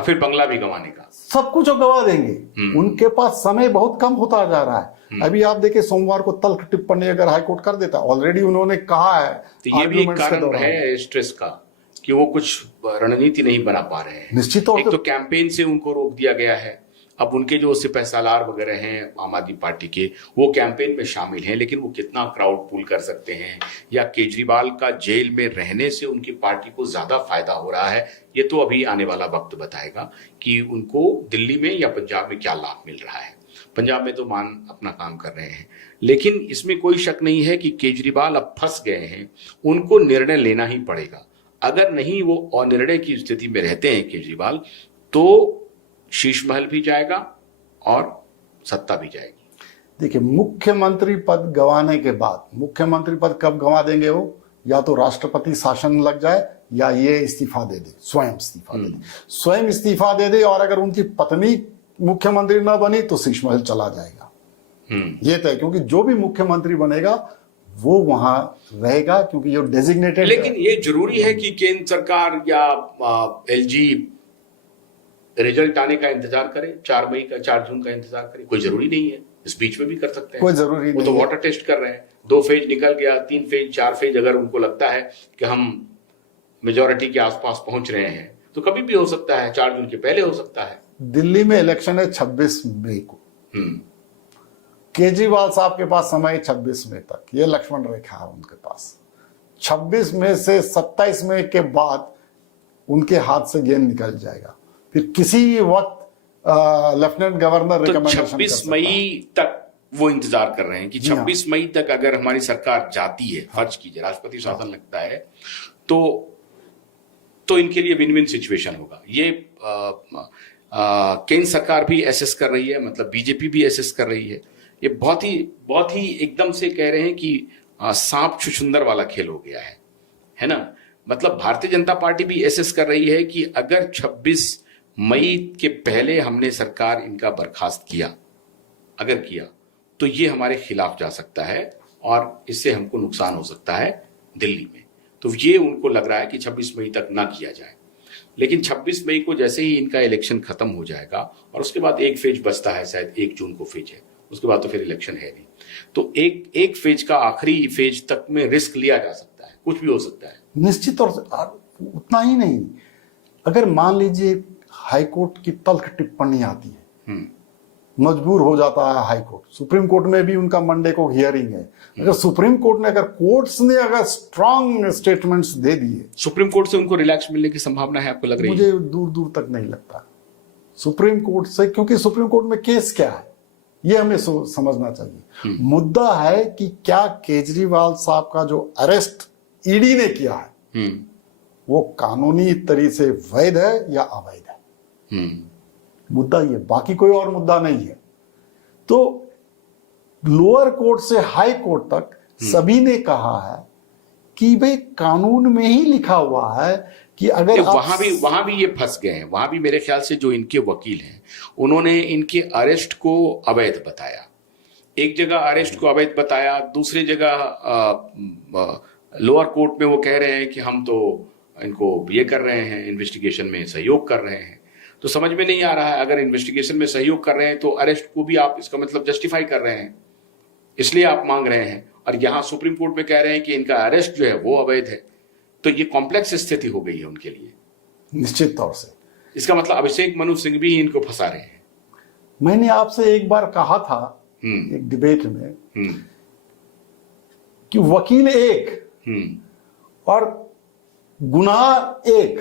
और फिर बंगला भी गंवाने का, सब कुछ वो गंवा देंगे। उनके पास समय बहुत कम होता जा रहा है। अभी आप देखिए सोमवार को तल्ख टिप्पणी अगर हाईकोर्ट कर देता, ऑलरेडी उन्होंने कहा है, तो ये भी एक कारण है स्ट्रेस का कि वो कुछ रणनीति नहीं बना पा रहे हैं। निश्चित तौर एक तो कैंपेन से उनको रोक दिया गया है। अब उनके जो सिपह सालार वगैरह हैं आम आदमी पार्टी के, वो कैंपेन में शामिल हैं, लेकिन वो कितना क्राउड पुल कर सकते हैं, या केजरीवाल का जेल में रहने से उनकी पार्टी को ज्यादा फायदा हो रहा है, ये तो अभी आने वाला वक्त बताएगा कि उनको दिल्ली में या पंजाब में क्या लाभ मिल रहा है। पंजाब में तो मान अपना काम कर रहे हैं, लेकिन इसमें कोई शक नहीं है कि केजरीवाल अब फंस गए हैं, उनको निर्णय लेना ही पड़ेगा। अगर नहीं वो अनिर्णय की स्थिति में रहते हैं केजरीवाल, तो शीश महल भी जाएगा और सत्ता भी जाएगी। देखिए, मुख्यमंत्री पद गंवाने के बाद, मुख्यमंत्री पद कब गंवा देंगे वो, या तो राष्ट्रपति शासन लग जाए या ये इस्तीफा दे दे, स्वयं इस्तीफा दे दे, स्वयं इस्तीफा दे दे, और अगर उनकी पत्नी मुख्यमंत्री न बनी तो शीश महल चला जाएगा। ये तय, क्योंकि जो भी मुख्यमंत्री बनेगा वो वहां रहेगा, क्योंकि ये डेजिग्नेटेड। लेकिन ये जरूरी है कि केंद्र सरकार या एलजी रिजल्ट आने का इंतजार करे, 4 जून का इंतजार करे? कोई जरूरी नहीं है, इस बीच में भी कर सकते हैं। कोई जरूरी नहीं, वो तो वाटर टेस्ट कर रहे हैं। 2 फेज निकल गया, 3 फेज, 4 फेज, अगर उनको लगता है कि हम मेजोरिटी के आसपास पहुंच रहे हैं तो कभी भी हो सकता है, 4 जून के पहले हो सकता है। दिल्ली में इलेक्शन है 26 मई को। केजरीवाल साहब के पास समय 26 मई तक, ये लक्ष्मण रेखा है उनके पास। 26 मई से 27 मई के बाद उनके हाथ से गेंद निकल जाएगा, फिर किसी वक्त लेफ्टिनेंट गवर्नर रिकमेंडेशन। 26 मई तक वो इंतजार कर रहे हैं कि 26 मई तक अगर हमारी सरकार जाती है, फर्ज कीजिए राष्ट्रपति शासन लगता है, तो इनके लिए विन विन सिचुएशन होगा। ये केंद्र सरकार भी एसेस कर रही है, मतलब बीजेपी भी एसेस कर रही है। ये बहुत ही एकदम से कह रहे हैं कि सांप छुछुंदर वाला खेल हो गया है ना। मतलब भारतीय जनता पार्टी भी एसेस कर रही है कि अगर 26 मई के पहले हमने सरकार इनका बर्खास्त किया, अगर किया, तो ये हमारे खिलाफ जा सकता है और इससे हमको नुकसान हो सकता है दिल्ली में। तो ये उनको लग रहा है कि 26 मई तक ना किया जाए। लेकिन 26 मई को जैसे ही इनका इलेक्शन खत्म हो जाएगा और उसके बाद एक फेज बचता है, शायद 1 जून को फेज है, उसके बाद तो फिर इलेक्शन है नहीं, तो एक फेज का आखिरी फेज तक में रिस्क लिया जा सकता है, कुछ भी हो सकता है। निश्चित तौर से। उतना ही नहीं, अगर मान लीजिए हाईकोर्ट की तल्ख टिप्पणी आती है, मजबूर हो जाता है हाईकोर्ट, सुप्रीम कोर्ट में भी उनका मंडे को हियरिंग है, अगर सुप्रीम कोर्ट ने, अगर कोर्ट्स ने अगर स्ट्रांग स्टेटमेंट्स दे दिए, सुप्रीम कोर्ट से उनको रिलैक्स मिलने की संभावना है, आपको लग रही है? मुझे दूर दूर तक नहीं लगता सुप्रीम कोर्ट से, क्योंकि सुप्रीम कोर्ट में केस क्या है ये हमें समझना चाहिए। मुद्दा है कि क्या केजरीवाल साहब का जो अरेस्ट ईडी ने किया है वो कानूनी तरीके से वैध है या अवैध है, मुद्दा ये, बाकी कोई और मुद्दा नहीं है। तो लोअर कोर्ट से हाई कोर्ट तक सभी ने कहा है कि भाई कानून में ही लिखा हुआ है कि अगर वहां भी ये फंस गए हैं। वहां भी मेरे ख्याल से जो इनके वकील हैं उन्होंने इनके अरेस्ट को अवैध बताया। एक जगह अरेस्ट को अवैध बताया, दूसरी जगह लोअर कोर्ट में वो कह रहे हैं कि हम तो इनको ये कर रहे हैं, इन्वेस्टिगेशन में सहयोग कर रहे हैं। तो समझ में नहीं आ रहा है, अगर इन्वेस्टिगेशन में सहयोग कर रहे हैं तो अरेस्ट को भी आप इसका मतलब जस्टिफाई कर रहे हैं, इसलिए आप मांग रहे हैं, और यहां सुप्रीम कोर्ट में कह रहे हैं कि इनका अरेस्ट जो है वो अवैध है। तो ये कॉम्प्लेक्स स्थिति हो गई है उनके लिए। निश्चित तौर से इसका मतलब अभिषेक मनु सिंह भी इनको फंसा रहे हैं। मैंने आपसे एक बार कहा था एक डिबेट में कि वकील एक और गुनाह एक,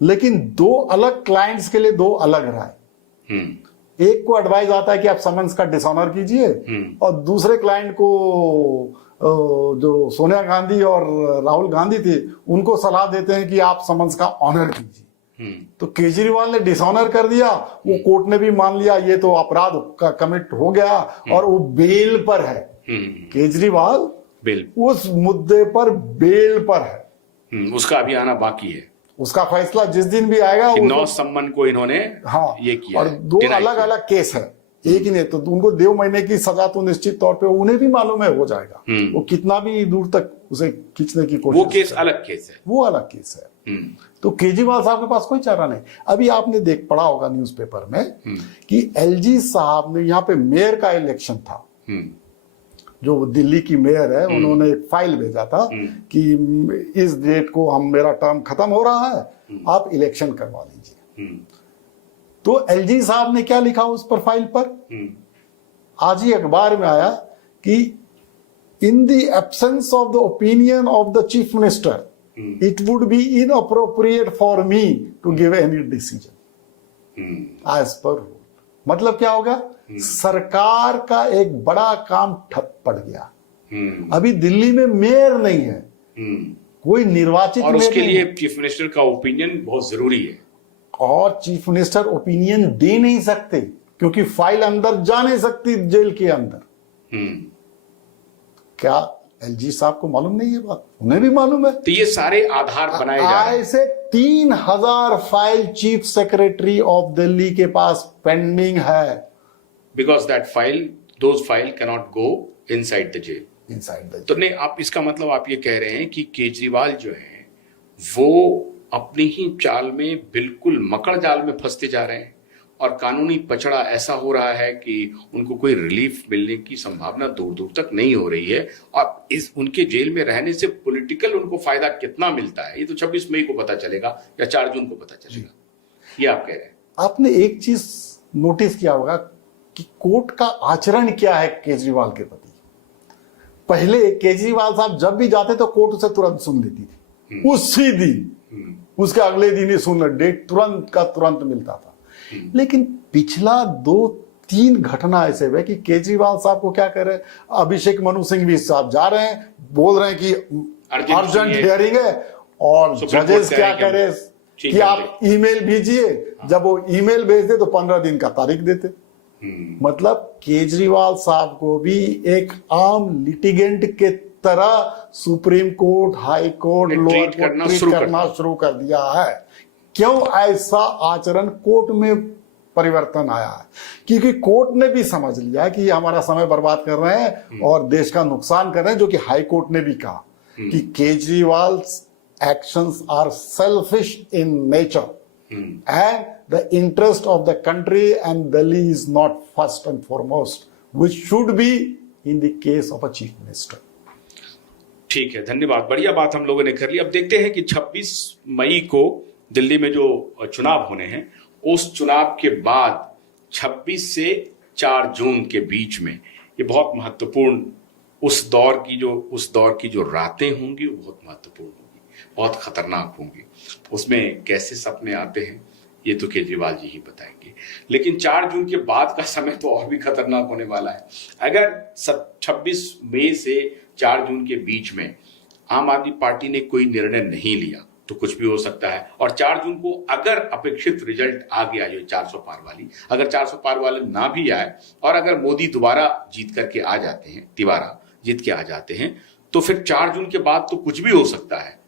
लेकिन 2 अलग क्लाइंट्स के लिए 2 अलग राय। एक को एडवाइस आता है कि आप समन्स का डिसऑनर कीजिए, और दूसरे क्लाइंट को जो सोनिया गांधी और राहुल गांधी थे उनको सलाह देते हैं कि आप समन्स का ऑनर कीजिए। तो केजरीवाल ने डिसऑनर कर दिया, वो कोर्ट ने भी मान लिया ये तो अपराध का कमिट हो गया और वो बेल पर है। केजरीवाल उस मुद्दे पर बेल पर है, उसका अभी आना बाकी है। उसका फैसला जिस दिन भी आएगा, 9 सम्मन को इन्होंने ये किया, और 2 अलग अलग केस है, एक ही नहीं। तो उनको 2 महीने की सजा तो निश्चित तौर पे उन्हें भी मालूम है हो जाएगा, वो कितना भी दूर तक उसे खींचने की कोशिश, वो केस अलग केस है, वो अलग केस है। तो केजरीवाल साहब के पास कोई चारा नहीं। अभी आपने देख पढ़ा होगा न्यूज़पेपर में कि एलजी साहब ने, यहाँ पे मेयर का इलेक्शन था, जो दिल्ली की मेयर है, उन्होंने एक फाइल भेजा था कि इस डेट को मेरा टर्म खत्म हो रहा है, आप इलेक्शन करवा लीजिए। तो एलजी साहब ने क्या लिखा उस पर फाइल पर, आज ही अखबार में आया कि in the absence of the opinion of the chief minister it would be inappropriate for me to give any decision as per rule. मतलब क्या होगा, सरकार का एक बड़ा काम ठप पड़ गया। अभी दिल्ली में मेयर नहीं है, कोई निर्वाचित और मेयर उसके नहीं लिए है। चीफ मिनिस्टर का ओपिनियन बहुत जरूरी है। और चीफ मिनिस्टर ओपिनियन दे नहीं सकते क्योंकि फाइल अंदर जा नहीं सकती जेल के अंदर। क्या एलजी साहब को मालूम नहीं है बात? उन्हें भी मालूम है। तो ये सारे आधार बनाए जा रहे हैं। ऐसे 3000 file chief secretary of Delhi के पास पेंडिंग है। Because that file, those file cannot go inside the jail. Inside the तो नहीं, आप इसका मतलब आप ये कह रहे हैं कि केजरीवाल जो है वो अपनी ही चाल में बिल्कुल मकड़ जाल में फंसते जा रहे हैं और कानूनी पचड़ा ऐसा हो रहा है कि उनको कोई रिलीफ मिलने की संभावना दूर दूर तक नहीं हो रही है। और इस उनके जेल में रहने से पॉलिटिकल उनको फायदा कितना मिलता है ये तो 26 मई को पता चलेगा या 4 जून को पता चलेगा, ये आप कह रहे हैं। आपने एक चीज नोटिस किया होगा कि कोर्ट का आचरण क्या है केजरीवाल के प्रति। पहले केजरीवाल साहब जब भी जाते तो कोर्ट उसे तुरंत सुन लेती थी, उसी दिन, उसके अगले दिन ही सुनना, डेट तुरंत का तुरंत मिलता था। लेकिन पिछला 2-3 घटना ऐसे हुए कि केजरीवाल साहब को क्या कह रहे हैं, अभिषेक मनु सिंघवी साहब जा रहे हैं, बोल रहे हैं कि अर्जेंट हियरिंग है, और जजेस क्या कह रहे हैं कि आप ईमेल भेजिए। जब वो ईमेल भेजते तो 15 दिन का तारीख देते। मतलब केजरीवाल साहब को भी एक आम लिटिगेंट के तरह supreme court, high court, lower court treat करना शुरू कर दिया है। क्यों ऐसा आचरण? कोर्ट में परिवर्तन आया है क्योंकि कोर्ट ने भी समझ लिया कि हमारा समय बर्बाद कर रहे हैं और देश का नुकसान कर रहे हैं, जो कि हाई कोर्ट ने भी कहा कि Kejriwal actions are selfish in nature and the interest of the country and Delhi is not first and foremost, which should be in the case of a chief minister. ठीक है, धन्यवाद। बढ़िया बात हम लोगों ने कर ली। अब देखते हैं कि 26 मई को दिल्ली में जो चुनाव होने हैं, उस चुनाव के बाद 26 से 4 जून के बीच में ये बहुत महत्वपूर्ण उस दौर की जो रातें होंगी वो बहुत महत्वपूर्ण होंगी, बहुत खतरनाक होंगी। उसमें कैसे सपने आते हैं ये तो केजरीवाल जी ही बताएंगे। लेकिन 4 जून के बाद का समय तो और भी खतरनाक होने वाला है। अगर 26 मई से 4 जून के बीच में आम आदमी पार्टी ने कोई निर्णय नहीं लिया तो कुछ भी हो सकता है। और 4 जून को अगर अपेक्षित रिजल्ट आ गया, जो 400 पार वाली, अगर 400 पार वाले ना भी आए और अगर मोदी दोबारा जीत करके आ जाते हैं, तिवारा जीत के आ जाते हैं, तो फिर 4 जून के बाद तो कुछ भी हो सकता है।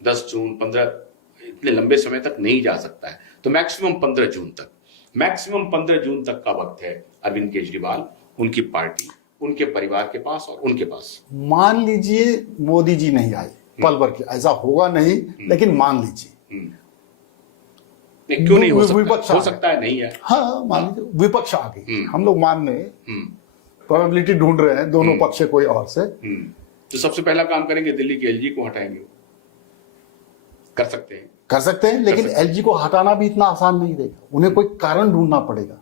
10 जून, 15, इतने लंबे समय तक नहीं जा सकता है। तो मैक्सिमम 15 जून तक का वक्त है अरविंद केजरीवाल, उनकी पार्टी, उनके परिवार के पास और उनके पास। मान लीजिए मोदी जी नहीं आए पल भर के, ऐसा होगा नहीं, लेकिन मान लीजिए। क्यों नहीं हो सकता? हो सकता है, नहीं है। हाँ, मान लीजिए विपक्ष आ गई, हम लोग मान रहे हैं, प्रोबेबिलिटी ढूंढ रहे हैं दोनों पक्ष से कोई और से। तो सबसे पहला काम करेंगे, दिल्ली के एलजी को हटाएंगे। कर सकते हैं, लेकिन एलजी को हटाना भी इतना आसान नहीं रहेगा, उन्हें कोई कारण ढूंढना पड़ेगा।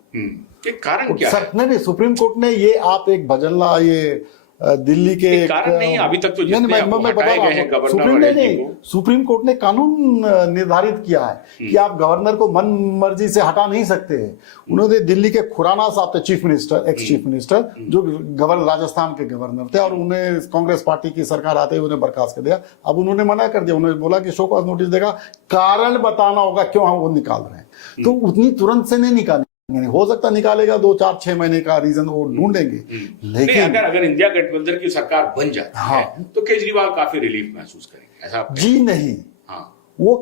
एक कारण क्या है? नहीं, सुप्रीम कोर्ट ने ये आप एक भजनला ये दिल्ली के कारण नहीं, अभी तक तो जितने आपको हटाए गए हैं गवर्नर और एलजी को, सुप्रीम कोर्ट ने कानून निर्धारित किया है कि आप गवर्नर को मन मर्जी से हटा नहीं सकते हैं। उन्होंने दिल्ली के खुराना साहब थे chief minister, ex chief minister, जो गवर्नर राजस्थान के गवर्नर थे, और उन्हें कांग्रेस पार्टी की सरकार आते ही उन्हें बर्खास्त कर दिया। अब उन्होंने मना कर दिया, उन्होंने बोला कि शो कॉज नोटिस देगा, कारण बताना होगा क्यों हम वो निकाल रहे हैं। तो उतनी तुरंत से नहीं निकालेंगे, हो सकता निकालेगा 2-4-6 महीने का रीजन वो ढूंढेंगे। लेकिन अगर इंडिया गठबंधन की सरकार बन जाती है तो केजरीवाल काफी रिलीफ महसूस करेंगे, ऐसा जी नहीं। हाँ, वो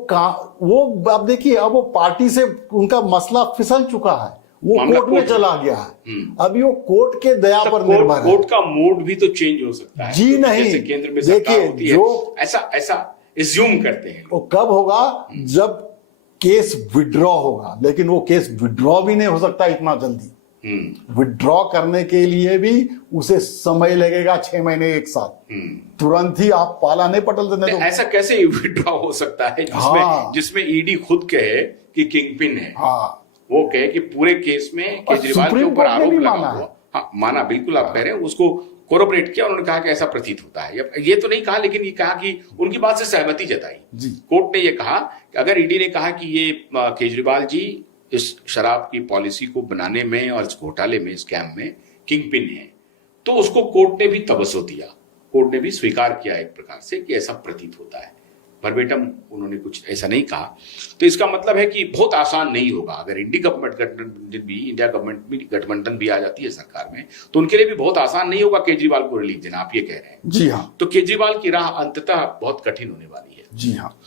अब देखिए, अब वो पार्टी से उनका मसला फिसल चुका है, वो कोर्ट में चला गया है। अभी वो कोर्ट के दया पर निर्भर है। कोर्ट का मूड भी तो चेंज हो सकता है जी नहीं। केंद्र में देखिए, जो ऐसा एज्यूम करते हैं। वो कब होगा? जब केस विड्रॉ होगा, लेकिन वो केस विड्रॉ भी नहीं हो सकता इतना जल्दी। विड्रॉ करने के लिए भी उसे समय लगेगा 6 महीने 1 साल। तुरंत ही आप पाला नहीं पटल देने दो। ऐसा कैसे विड्रॉ हो सकता है जिसमें ईडी खुद कहे कि किंगपिन है? वो कहे कि पूरे केस में केजरीवाल के ऊपर आरोप लगा हुआ। हाँ, माना, बिल्कुल आप कह रहे हैं, उसको कोरोबरेट किया। उन्होंने कहा कि ऐसा प्रतीत होता है। ये तो नहीं कहा, लेकिन ये कहा कि उनकी बात से सहमति जताई। कोर्ट ने ये कहा कि अगर ईडी ने कहा कि ये केजरीवाल जी इस शराब की पॉलिसी को बनाने में और इस घोटाले में, स्कैम में किंगपिन है, तो उसको कोर्ट ने भी तवज्जो दिया। कोर्ट ने भी स्वीकार किया एक प्रकार से कि ऐसा प्रतीत होता है। वर्बेटम उन्होंने कुछ ऐसा नहीं कहा। तो इसका मतलब है कि बहुत आसान नहीं होगा। अगर इंडिया गवर्नमेंट भी गठबंधन भी आ जाती है सरकार में, तो उनके लिए भी बहुत आसान नहीं होगा केजरीवाल को रिलीफ देना। आप ये कह रहे हैं? जी हाँ। तो केजरीवाल की राह अंततः बहुत कठिन होने वाली है। जी हाँ।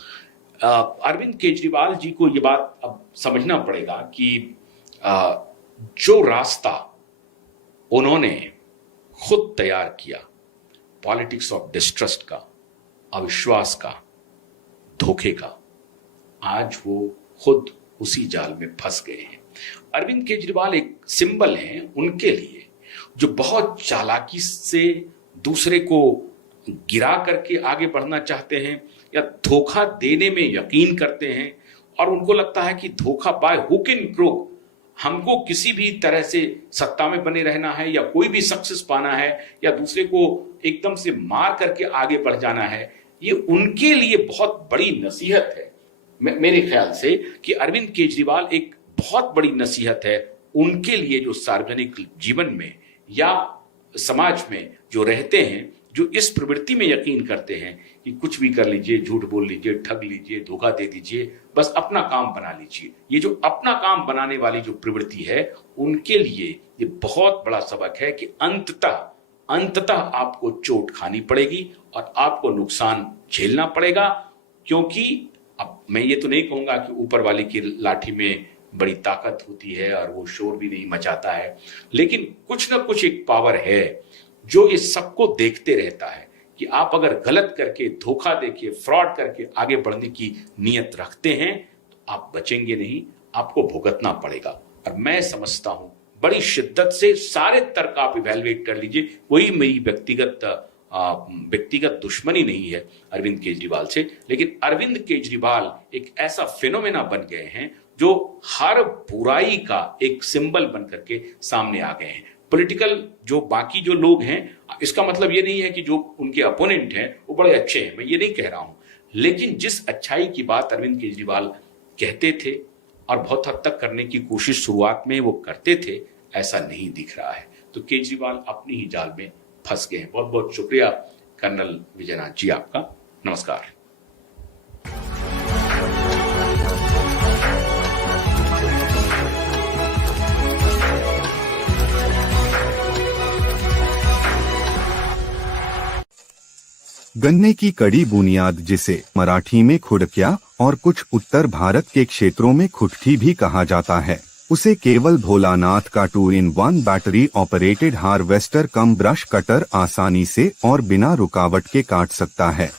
अरविंद केजरीवाल जी को ये बात अब समझना पड़ेगा कि जो रास्ता उन्होंने खुद तैयार किया, पॉलिटिक्स ऑफ डिस्ट्रस्ट का, अविश्वास का, धोखे का, आज वो खुद उसी जाल में फंस गए हैं। अरविंद केजरीवाल एक सिंबल हैं उनके लिए, जो बहुत चालाकी से दूसरे को गिरा करके आगे बढ़ना चाहते हैं या धोखा देने में यकीन करते हैं, और उनको लगता है कि धोखा बाय हुक एंड क्रोक, हमको किसी भी तरह से सत्ता में बने रहना है या कोई भी सक्सेस पाना है या दूसरे को एकदम से मार करके आगे बढ़ जाना है। ये उनके लिए बहुत बड़ी नसीहत है मेरे ख्याल से, कि अरविंद केजरीवाल एक बहुत बड़ी नसीहत है उनके लिए, जो सार्वजनिक जीवन में या समाज में जो रहते हैं, जो इस प्रवृत्ति में यकीन करते हैं कि कुछ भी कर लीजिए, झूठ बोल लीजिए, ठग लीजिए, धोखा दे दीजिए, बस अपना काम बना लीजिए। ये जो अपना काम बनाने वाली जो प्रवृत्ति है, उनके लिए ये बहुत बड़ा सबक है कि अंततः आपको चोट खानी पड़ेगी और आपको नुकसान झेलना पड़ेगा। क्योंकि अब मैं ये तो नहीं कहूंगा कि ऊपर वाले की लाठी में बड़ी ताकत होती है और वो शोर भी नहीं मचाता है, लेकिन कुछ ना कुछ एक पावर है जो ये सबको देखते रहता है कि आप अगर गलत करके, धोखा देके, फ्रॉड करके आगे बढ़ने की नीयत रखते हैं तो आप बचेंगे नहीं, आपको भुगतना पड़ेगा। और मैं समझता हूं बड़ी शिद्दत से, सारे तर्क आप इवैल्यूएट कर लीजिए, कोई मेरी व्यक्तिगत दुश्मनी नहीं है अरविंद केजरीवाल से, लेकिन अरविंद केजरीवाल एक ऐसा फिनोमेना बन गए हैं जो हर बुराई का एक सिंबल बन करके सामने आ गए हैं। पॉलिटिकल जो बाकी जो लोग हैं, इसका मतलब ये नहीं है कि जो उनके अपोनेंट हैं वो बड़े अच्छे हैं, मैं ये नहीं कह रहा हूं, लेकिन जिस अच्छाई की बात अरविंद केजरीवाल कहते थे और बहुत हद तक करने की कोशिश शुरुआत में वो करते थे, ऐसा नहीं दिख रहा है। तो केजरीवाल अपनी ही जाल में फंस गए हैं। बहुत बहुत शुक्रिया कर्नल विजयनाथ जी आपका। नमस्कार। गन्ने की कड़ी बुनियाद, जिसे मराठी में खुडकिया और कुछ उत्तर भारत के क्षेत्रों में खुटकी भी कहा जाता है, उसे केवल भोलानाथ का 2-in-1 बैटरी ऑपरेटेड हार्वेस्टर कम ब्रश कटर आसानी से और बिना रुकावट के काट सकता है।